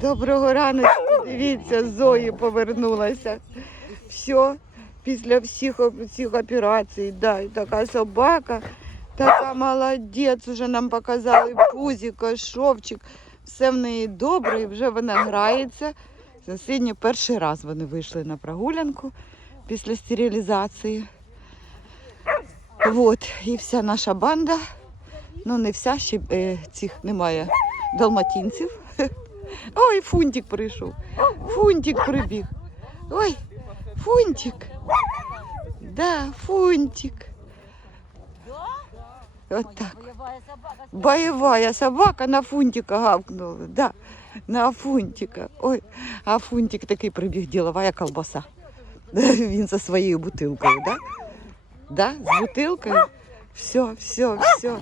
Доброго ранку. Дивіться, Зої повернулася. Все, після всіх, всіх операцій. Да, і така собака, така молодець, вже нам показали пузіко, шовчик. Все в неї добре, і вже вона грається. Сьогодні перший раз вони вийшли на прогулянку після стерилізації. От, і вся наша банда. Ну, не вся, ще е, цих немає далматинців. Ой, фунтик прийшов. Фунтик прибіг. Ой, фунтик. Да, фунтик. От так. Боевая собака на фунтика гавкнула. Да, на фунтика. Ой, а фунтик такий прибіг, ділова колбаса. Він за своєю бутилкою, да? Да, з бутилкою. Все, все, все.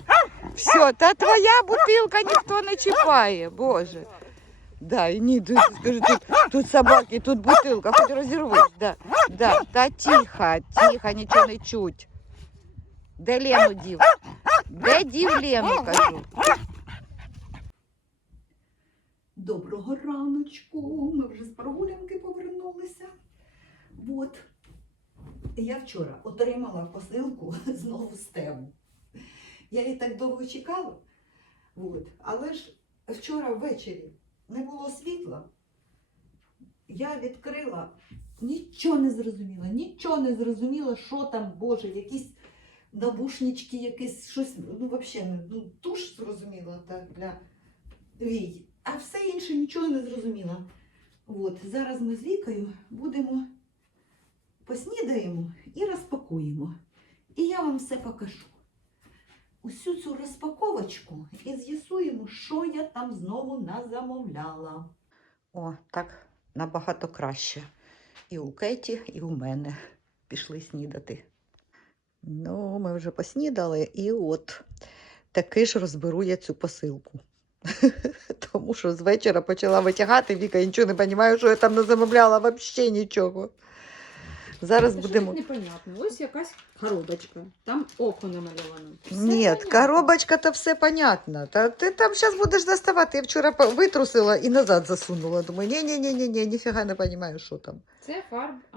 Все, та твоя бутилка ніхто не чіпає, Боже. Да, і ні, тут, тут собаки, тут бутилка, хоч розірвись. Да, да, та тихо, тихо, нічого не чуть. Де Лену дів? Де дів Лену, кажу? Доброго раночку. Ми вже з прогулянки повернулися. От. Я вчора отримала посилку знову з тему. Я її так довго чекала. От. Але ж вчора ввечері не було світла. Я відкрила, нічого не зрозуміла, нічого не зрозуміла, що там, Боже, якісь набушнички, якесь щось, ну, взагалі, ну, туш зрозуміла так, для вій. А все інше нічого не зрозуміла. От, зараз ми з Вікою будемо поснідаємо і розпакуємо. І я вам все покажу. Усю цю розпаковочку і з'ясуємо, що я там знову назамовляла. О, так набагато краще. І у Кеті, і у мене пішли снідати. Ну, ми вже поснідали, і от таки ж розберу я цю посилку. Тому що з вечора почала витягати, Віка, я нічого не розумію, що я там не замовляла, взагалі нічого. Зараз Це будемо. непонятно. Ось якась коробочка. Там око намальовано. Все Ні, понятно. коробочка то все понятно. Та ти там зараз будеш доставати. Я вчора по- витрусила і назад засунула. Думаю, ні, ні, ні, ні, ні, ніфіга не розумію, що там. Це фарба. А,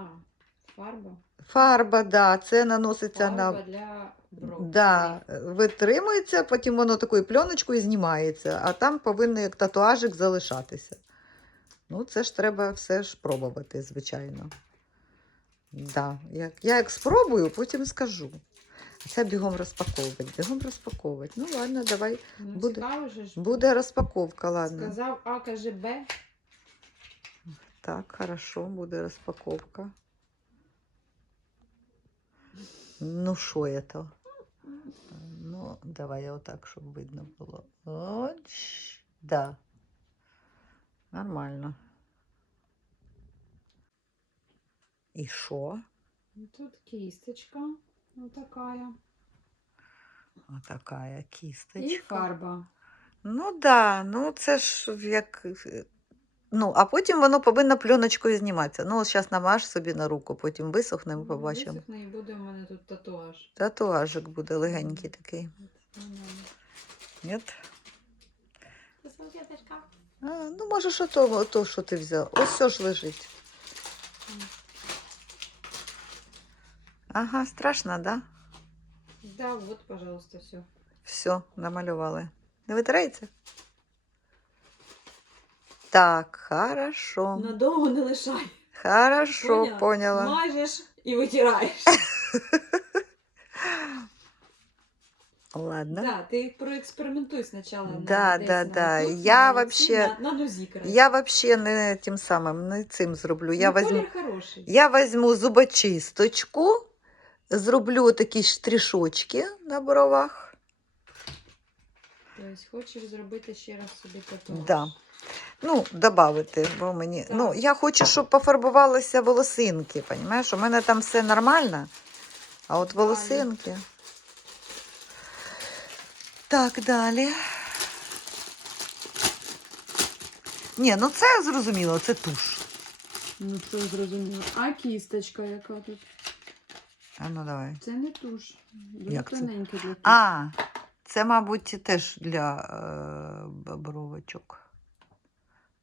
фарба. Фарба, да, це наноситься Фарба на. для бров. Да, витримується, потім воно такою пленочкою знімається, а там повинен як татуажик залишатися. Ну, це ж треба все ж пробувати, звичайно. Да. Як, я як спробую, потім скажу. А це бігом розпаковувати. Бігом розпаковувати. Ну ладно, давай. Ну, буде- цікаво же ж. Буде розпаковка, ладно. Сказав А, каже Б. Так, хорошо, буде розпаковка. Ну, що це? Ну, давай я отак, щоб видно було. Оч, да. Нормально. І що? Тут кісточка. Ну, такая. Отака І фарба. Ну да, ну це ж як. Ну, а потім воно повинно пленочкою зніматися. Ну, зараз намаж собі на руку, потім висохне, ми Ну, побачимо. висохне і буде у мене тут татуаж. Татуажик буде легенький такий. Ні? А, ну, може, що то, то, що ти взяв. Ось все ж лежить. Ага, страшно, да? Да, вот, пожалуйста, все. Все, намалювали. Не витирається? Так, хорошо. Надовго не лишай. Хорошо, Поняла? поняла. Мажеш і витираєш. Ладно. Да, ти проекспериментуй спочатку. на Да, десь да, на да. ноутбуці, Я на вообще- оці, На, на нозі, коротше. Я взагалі не тим самим, не цим зроблю. Я Ну, візьму, колір хороший. я візьму зубочисточку, Зроблю такі штришочки на бровах. Тобто хочеш зробити ще раз собі татуаж. Да. Ну, додати, бо мені. Так. Ну, я хочу, щоб пофарбувалися волосинки. Понімаєш? У мене там все нормально. А от Далі. волосинки. Так, далі. Ні, ну це зрозуміло, це туш. Ну це зрозуміло. А кісточка яка тут? А ну давай. Це не туш. Як це? для туш. А, це, мабуть, теж для е, бровочок.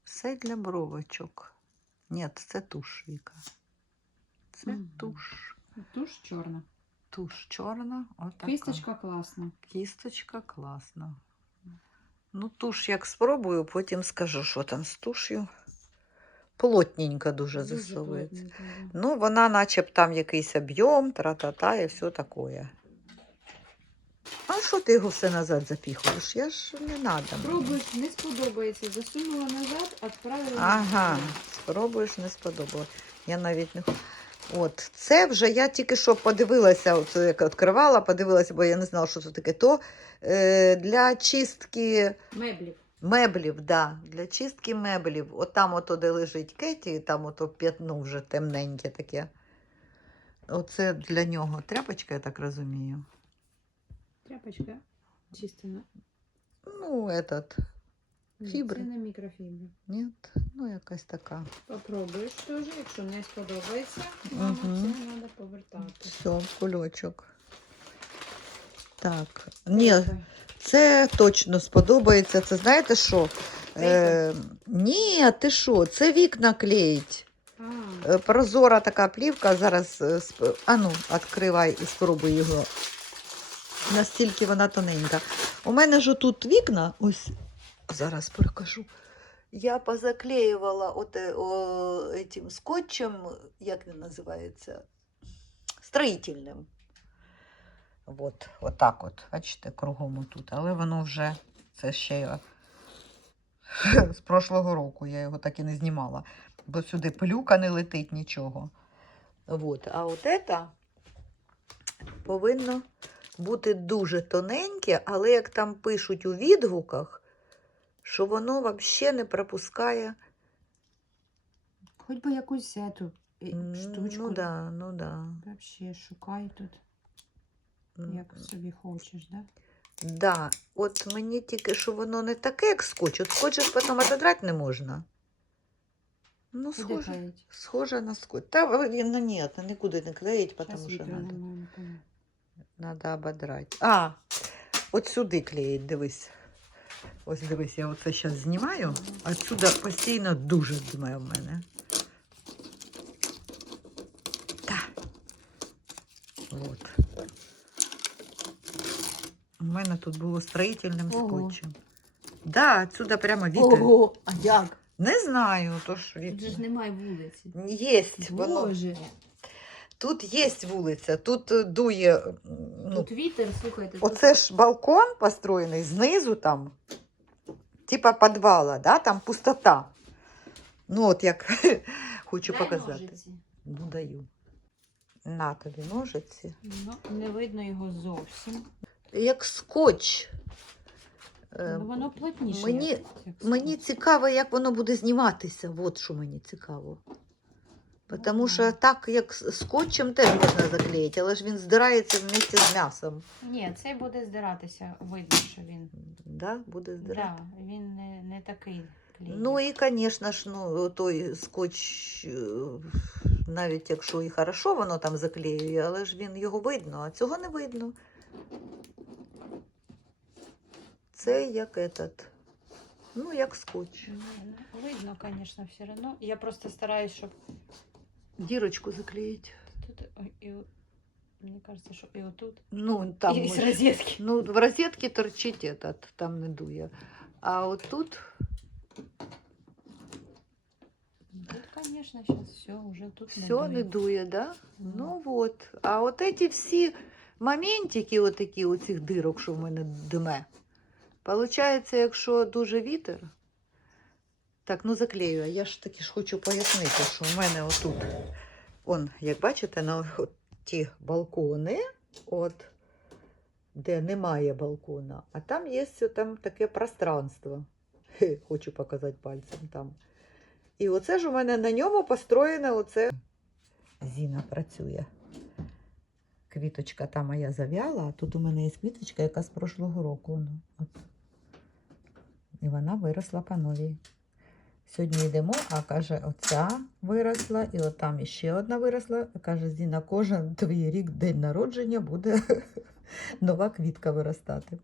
Все для бровочок. Ні, це туш, Віка. Це Мгм. туш. Туш чорна. Туш чорна. Отака. Кисточка класна. Кісточка класна. Ну, туш як спробую, потім скажу, що там з туш'ю. Плотненько дуже засовується. Ну, вона наче б там якийсь об'єм, тра-та-та і все таке. А що ти його все назад запіхуєш? Я ж не надо. мені. Пробуєш, не сподобається. Засунула назад, відправила. Ага, спробуєш, не сподобалось. Я навіть не хочу. От, це вже я тільки що подивилася, от як відкривала, подивилася, бо я не знала, що це таке. То е, для чистки Меблів. Меблів, да, для чистки меблів. От там, ото, де лежить Кеті, і там ото п'ятно вже темненьке таке. Оце для нього тряпочка, я так розумію. Тряпочка чистена. Ну, этот, Фібри. Це не мікрофібри. ні, ну якась така. Попробуєш теж, якщо не сподобається, Мгм. це треба повертати. Все, кульочок. Так. Ні, це точно сподобається. Це знаєте що? Е, ні, ти що? Це вікна клеїть. Е, Прозора така плівка. Зараз е, сп- а ну, відкривай і спробуй його. Настільки вона тоненька. У мене ж тут вікна, ось зараз покажу. Я позаклеювала от, е, о, этим скотчем, як він називається? Строїтельним. От, отак от, бачите, кругом отут. Але воно вже це ще я з прошлого року. Я його так і не знімала. Бо сюди пилюка не летить нічого. От. А от це повинно бути дуже тоненьке, але як там пишуть у відгуках, що воно взагалі не пропускає. хоч би якусь ету е, М, штучку. Ну да, ну да. Вообще шукай тут, як собі хочеш, да? Да, от мені тільки, що воно не таке, як скотч. От скотч ж потім отодрати не можна. Ну, схоже, схоже на скотч. Та ну, ні, нікуди не клеїть, тому що помню. Надо ободрати. А, от сюди клеїть, дивись. Ось дивись, я оце зараз знімаю. Отсюда постійно дуже димає в мене. Так. От. У мене тут було строїтельним Ого. скотчем. Да, отсюда прямо вітер. Ого, а як? Не знаю, то ж Тут же ж немає вулиці. Єсть, воно. Боже, Тут є вулиця, тут е, дує. Ну, тут вітер, слухайте. тут- Оце ж балкон построєний знизу там, типа підвала, да? там пустота. Ну, от як хочу Дай показати. ножиці. Ну, даю. На тобі ножиці. Ну, не видно його зовсім. Як скотч. Е, Ну, воно плотніше. мені- як- Мені цікаво, як воно буде зніматися. От що мені цікаво. Тому що так, як скотчем теж можна заклеїти, але ж він здирається вместе з м'ясом. Ні, цей буде здиратися. Видно, що він. Да? Буде здирати. Да, він не, не такий клей. Ну і, звісно ж, ну, той скотч, е, навіть якщо і хорошо воно там заклеює, але ж він його видно, а цього не видно. Це як этот, ну, як скотч. Ну, ну, Видно, звісно, все одно. Я просто стараюсь, щоб Дірочку заклеїти. тут ой, і, от- мені кажеться, що і отут. Ну, там, і з ось- розетки. ну, в розетці торчить этот, там не дує. А от тут, Тут, звісно, зараз все, вже тут все не дує. дує, да? Ну. Ну от. А от ці всі моментики, отакі оцих дирок, що в мене дме. Получається, якщо дуже вітер. Так, ну заклею. а Я ж таки ж хочу пояснити, що в мене отут, он, як бачите, на ті балкони, от, де немає балкона, а там є там таке пространство. Хочу показати пальцем там. І оце ж у мене на ньому построєне оце. Зіна працює. Квіточка та моя зав'яла, а тут у мене є квіточка, яка з прошлого року. Ну, от. І вона виросла по новій. Сьогодні йдемо, а каже, оця виросла, і от там іще одна виросла. Каже, Зіна, кожен твій рік день народження буде нова квітка виростати.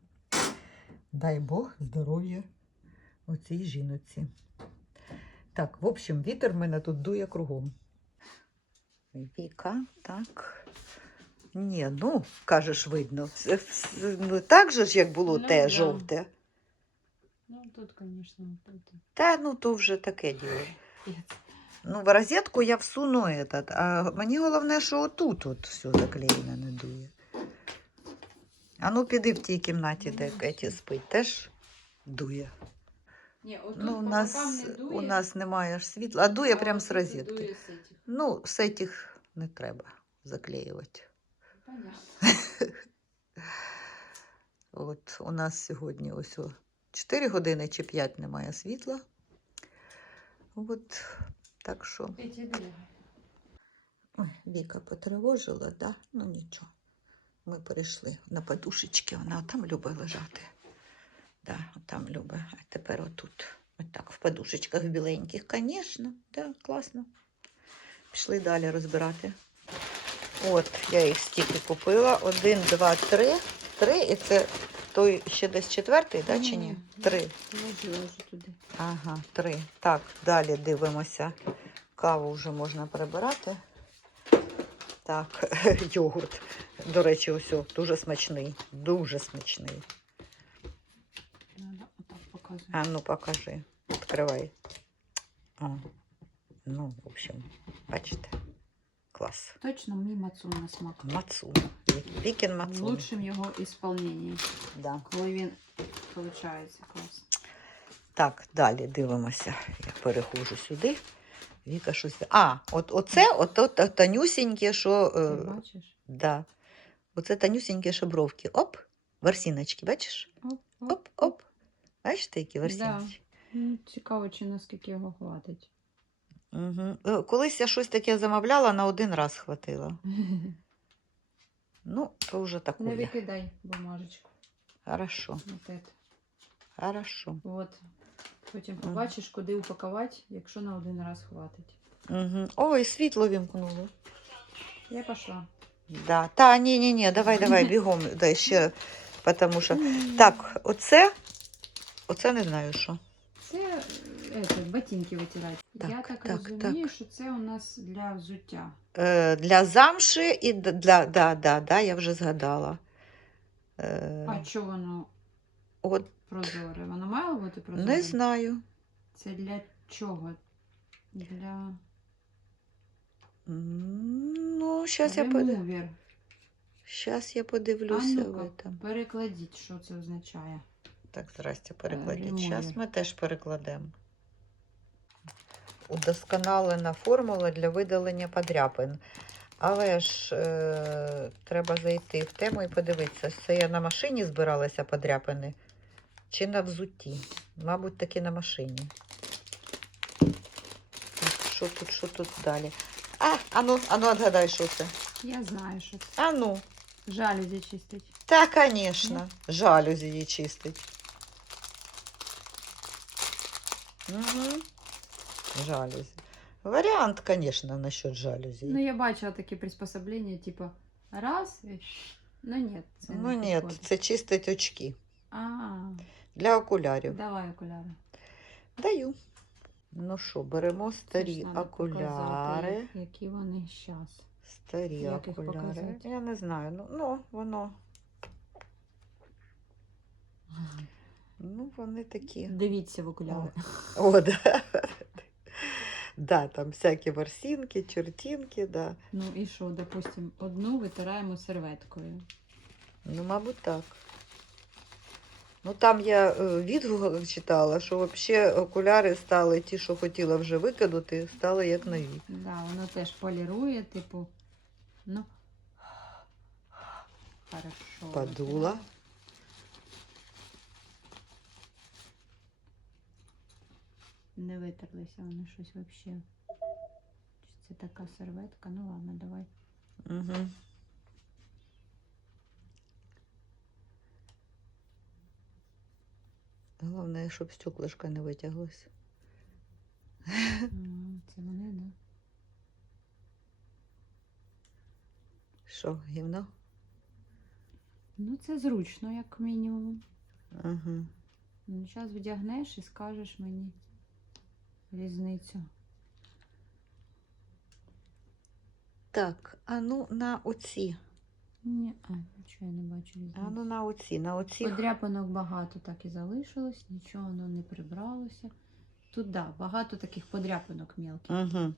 Дай Бог здоров'я оцій жіноці. Так, в общем, вітер в мене тут дує кругом. Віка, так. Ні, ну, кажеш, видно. Ну, так же ж, як було Ну, те да. жовте. Ну, тут, звісно, тут. Та ну то вже таке діло. Ну, в розетку я всуну этот, а мені головне, що отут от все заклеєно не дує. А ну піди в тій кімнаті, де Кеті спить, теж дує. Ні, отут Ну, у нас, не дує, у нас немає ж світла, а дує а прямо з розетки. дує з этих. Ну, з цих не треба заклеювати. Понятно. От у нас сьогодні ось 4 години чи 5 немає світла. От так що. Ой, Віка потривожила, да? Ну нічого. Ми перейшли на подушечки, вона там любить лежати. Да, там любить. А тепер отут. Отак, в подушечках біленьких, звісно, да, класно. Пішли далі розбирати. От, я їх стільки купила. Один, два, три. Три. І це той ще десь четвертий, да, чи ні? Три. Ага, три. Так, далі дивимося. Каву вже можна прибирати. Так, йогурт. До речі, ось дуже смачний. Дуже смачний. Показувати. А ну покажи. Відкривай. О. Ну, в общем, бачите. Клас. Точно мій мацун на смак. Мацун. Вікін В мацун. лучшому його ісполненні. Да. Коли він виходить клас. Так, далі дивимося. Я перехожу сюди. Віка щось. А, от оце, от, от, от тонюсіньке, що. Ти Е, бачиш? Да. Оце тонюсінькі шабровки. Оп, ворсіночки, бачиш? Оп, Оп, оп. Бачите, які ворсіночки? Ну, Цікаво, чи наскільки його хватить. Угу. Колись я щось таке замовляла, на один раз хватило. Ну, то вже Не таке. викидай бумажечку. Хорошо, Вот это. хорошо. От. Потім побачиш, куди упакувати, якщо на один раз хватить. Угу. Ой, світло вімкнуло. Я пішла. Да. Та, ні, ні, ні, давай, давай, бігом, дай ще, тому що. Так, оце, оце не знаю що. Е, ботинки витирати. Я Так, так, так, розумію, що це у нас для взуття. Е, для замши і для, да, да, да, я вже згадала. Е, А що воно от прозоре? Воно має бути прозоре? не знаю. Це для чого? Для Ну, зараз я, под... ремувер. щас я А подивлюся в ну-ка, этом. перекладіть, що це означає. Так, здрасте, перекладіть. Зараз ми теж перекладемо. Удосконалена формула для видалення подряпин. Але ж е, треба зайти в тему і подивитися, це я на машині збиралася подряпини чи на взутті. Мабуть, таки на машині. Так, Що тут, що тут далі? А, ану, ану, отгадай, що це. Я знаю, що це. Ану. Жалюзі чистить. Та, конечно, жалюзі її чистить. Угу. Жалюзі. Варіант, конечно, насчет жалюзі. Ну, я бачила такі приспособлення, типу, раз, і... ну ні, це Ну ні, підходить. це чистить очки А, для окулярів. давай окуляри. Даю. Ну що, беремо Це ж старі надо окуляри. показати, які вони зараз. Старі Як їх окуляри. показати? Я не знаю. Ну, ну воно. Ну, вони такі. Дивіться в окуляри. О, да. Да, там всякі ворсинки, чертинки, да. Ну і що, допустим, одну витираємо серветкою. Ну, мабуть, так. Ну, там я е, відгук читала, що взагалі окуляри стали ті, що хотіла вже викинути, стали як нові. Да, воно теж полірує, типу. Ну. Хорошо. Подула. Не витерлися вони щось взагалі. Це така серветка? Ну ладно, давай. Угу. Головне, щоб стеклышко не витяглось. М, Це вони, да? Що, гівно? Ну, це зручно, як мінімум. Угу. Ну, зараз вдягнеш і скажеш мені. Різницю. Так, а ну на оці. Ні, а, нічого я не бачу різниці. А ну на оці, на оці. Подряпинок багато так і залишилось, нічого воно не прибралося. Тут, да, багато таких подряпинок мелких. Угу.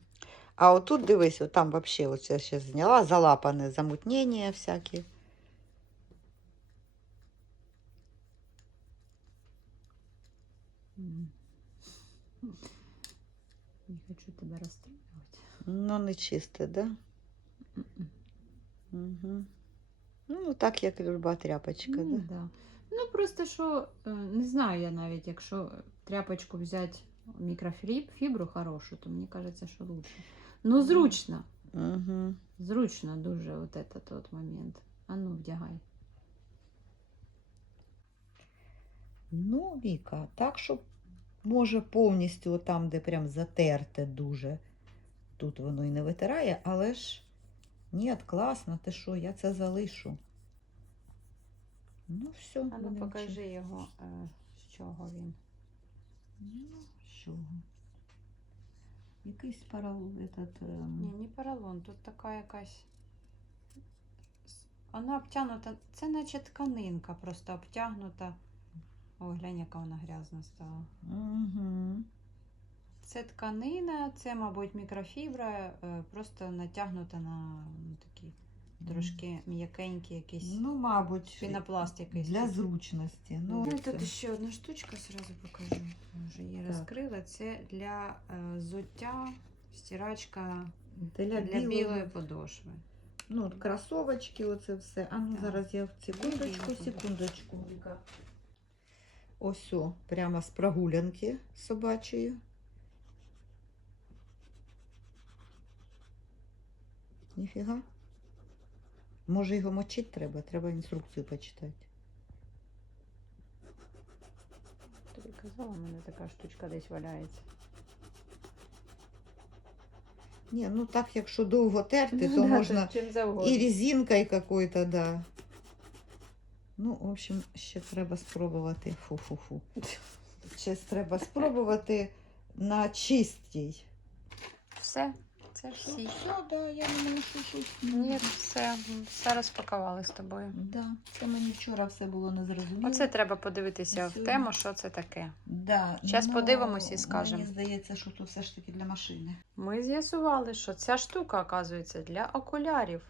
А отут дивись, от там вообще оце ще зняла, залапане замутнення всякі. М. Не хочу тебе розстрілювати. Ну, не чисте, да? М-м. Угу. Ну, так як люба тряпочка, Ну, да? да. ну просто що, е, не знаю я навіть, якщо тряпочку взяти мікрофібру хорошу, то мені кажеться, що лучше. Ну, зручно. Угу. Зручно дуже от этот от момент. А ну, вдягай. Ну, Віка, так, щоб може повністю там, де прям затерте дуже. Тут воно і не витирає, але ж ні, класно, ти що, я це залишу. Ну, все. А ну покажи його, е, з чого він. Ну, що? Якийсь паралон, этот, ем, Ні, не поролон, тут така якась. Вона обтягнута, це наче тканинка, просто обтягнута. Ой, глянь, яка вона грязна стала. Угу. Це тканина, це, мабуть, мікрофібра, е, просто натягнута на ну, такі трошки м'якенькі якісь Ну, мабуть, пінопласт якийсь. для зручності. Ну, Ну, це- тут ще одна штучка, зразу покажу. Вже її Так. розкрила. Це для е, зуття, стирачка для, для, білого- білої подошви. Ну, от кросовочки, оце все. А ну Так. зараз я секундочку, Білі секундочку. Ось, о, прямо з прогулянки собачої. Ніфіга. Може його мочити треба, треба інструкцію почитати. Тобі казала, у мене така штучка десь валяється. Ні, ну так, якщо довго терти, Ну то можна і резинкою какой-то, да. Ну, в общем, ще треба спробувати. Фу-фу-фу. Ще треба спробувати на чистій. Все, це всі. Все, да, я не можу щось. Ні, все, все розпакували з тобою. Да, це мені вчора все було незрозуміло. Оце треба подивитися в Сьогодні. тему, що це таке. да, Щас ну, подивимось і скажемо. Мені здається, що тут все ж таки для машини. Ми з'ясували, що ця штука, оказується, для окулярів.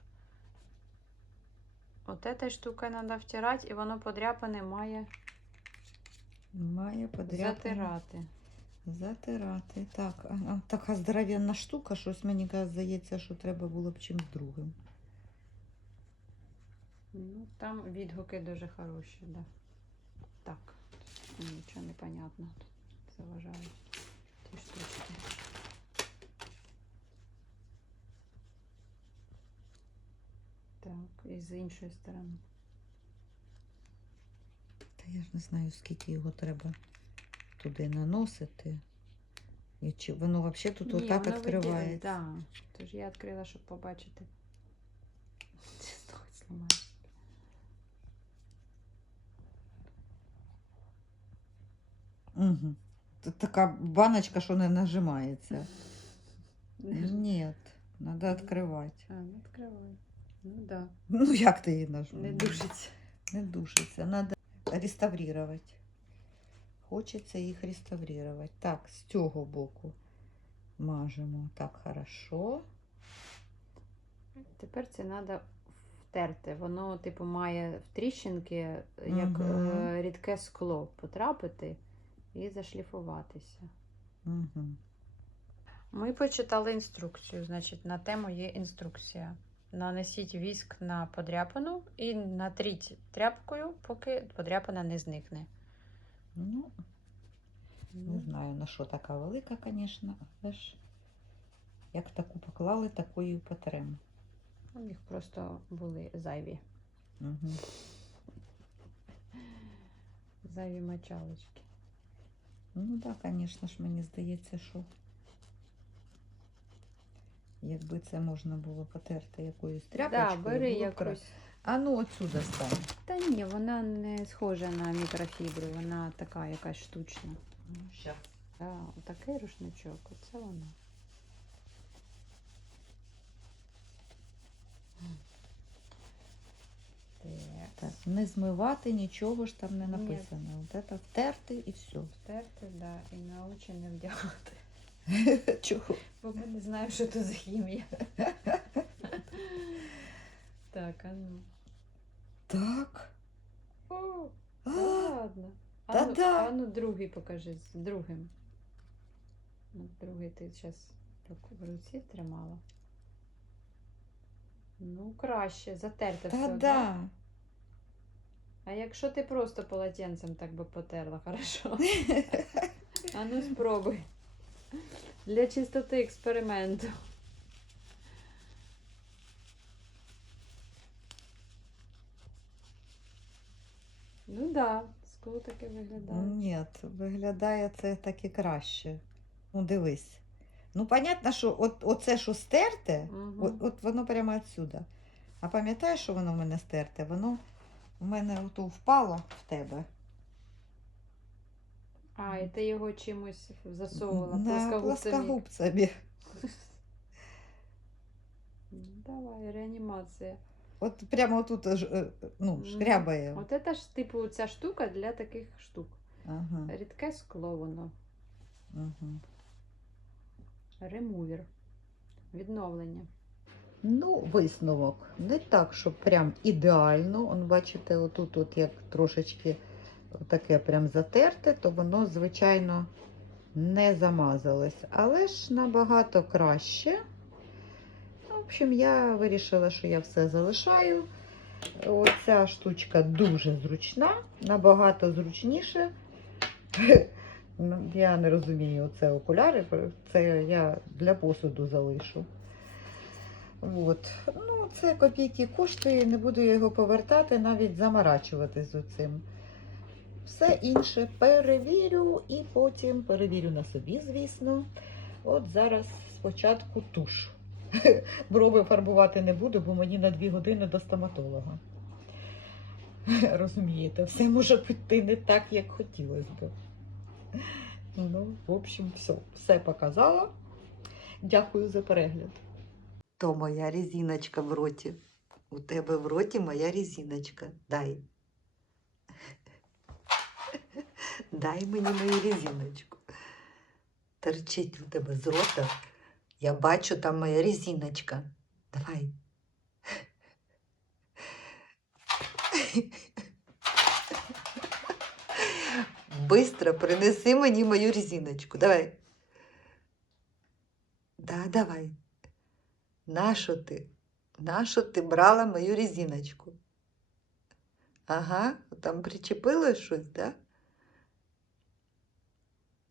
От этой штукою треба втирати, і воно подряпане має Має подряпати. затирати. Затирати. Так, така здоровенна штука, щось мені здається, що треба було б чимось другим. Ну, там відгуки дуже хороші, да. Так, нічого не понятно. Заважають ті штучки. Так, і з іншої сторони. Та я ж не знаю, скільки його треба туди наносити. І чи воно взагалі тут отак воно відкривається. Так, да. Тож я відкрила, щоб побачити. Ноготь зламаєш. Угу. Тут така баночка, що не нажимається. Ні, треба відкривати. А, відкривай. Ну да. Ну як ти її нажмеш? Не душиться. Не душиться. Треба реставрувати. Хочеться їх реставрувати. Так, з цього боку мажемо. Так, хорошо. Тепер це треба втерти. Воно, типу, має в тріщинки, як е, рідке скло, потрапити і зашліфуватися. Угу. Ми почитали інструкцію. Значить, на тему є інструкція. Нанесіть віск на подряпину і натріть тряпкою, поки подряпина не зникне. Ну, не знаю, на що така велика, звісно, але ж як таку поклали, такою і потрем. У них просто були зайві. Угу. Зайві мочалочки. Ну так, да, звісно ж, мені здається, що якби це можна було потерти якоюсь тряпочкою. да, бери було б якусь. А ну отсюда стань. Та ні, вона не схожа на мікрофібру, вона така якась штучна. Ну, щас. Да, отакий рушничок, оце воно. Так, Так, не змивати нічого ж там не Ні. написано. От це втерти і все. втерти, да, і на очі не вдягати. Чого? Бо ми не знаємо, що це за хімія. Так, а ну. Так. О, А, та ладно. А ну, Та-да. а ну другий покажи з другим. Ну, другий ти зараз так в руці тримала. Ну, краще, затерте все. Та да? да. А якщо ти просто полотенцем так би потерла, хорошо. А ну спробуй. Для чистоти експерименту. Ну так, да, скоро таке виглядає. Ні, виглядає це так і краще. Ну, дивись. Ну, понятно, що от, оце, що стерте, Мгм. от, от воно прямо отсюда. А пам'ятаєш, що воно в мене стерте? Воно в мене ото впало в тебе. А, і ти його чимось засовувала На плоскогубцями. Давай, реанімація. От прямо тут ну, шкрябає. От це ж типу ця штука для таких штук. Ага, Рідке скло воно. ага. Ремувер. Відновлення. Ну, висновок. Не так, щоб прям ідеально. Он, бачите, отут, от як трошечки таке прям затерте, то воно, звичайно, не замазалось. Але ж набагато краще. В общем, я вирішила, що я все залишаю. Оця штучка дуже зручна, набагато зручніше. Я не розумію, це окуляри, це я для посуду залишу. От. Ну, це копійки коштує, не буду я його повертати, навіть заморачувати з оцим. Все інше перевірю і потім перевірю на собі, звісно. От зараз спочатку туш. Брови фарбувати не буду, бо мені на дві години до стоматолога. Розумієте, все може піти не так, як хотілося б. Ну, в общем, все, все показала. Дякую за перегляд. То моя резиночка в роті. У тебе в роті моя резиночка. Дай. Дай мені мою резиночку. Торчить у тебе з рота. Я бачу, там моя резиночка. Давай. Быстро принеси мені мою резиночку. Давай. Да, давай. Нащо ти? Нащо ти брала мою резиночку? Ага, там причепилось щось, да?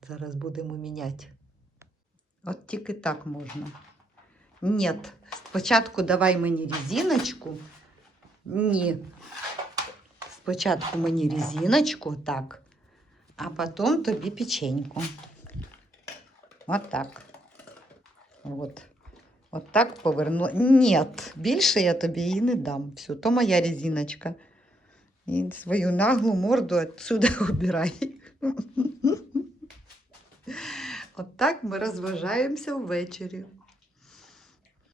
Зараз будемо міняти. От тільки так можна. Ні, спочатку давай мені резиночку. Ні. Спочатку мені резиночку, так, а потім тобі печеньку. От так. От. От так поверну. Ні, більше я тобі її не дам. Все, то моя резиночка. І свою наглу морду отсюда убирай. От ми розважаємося ввечері.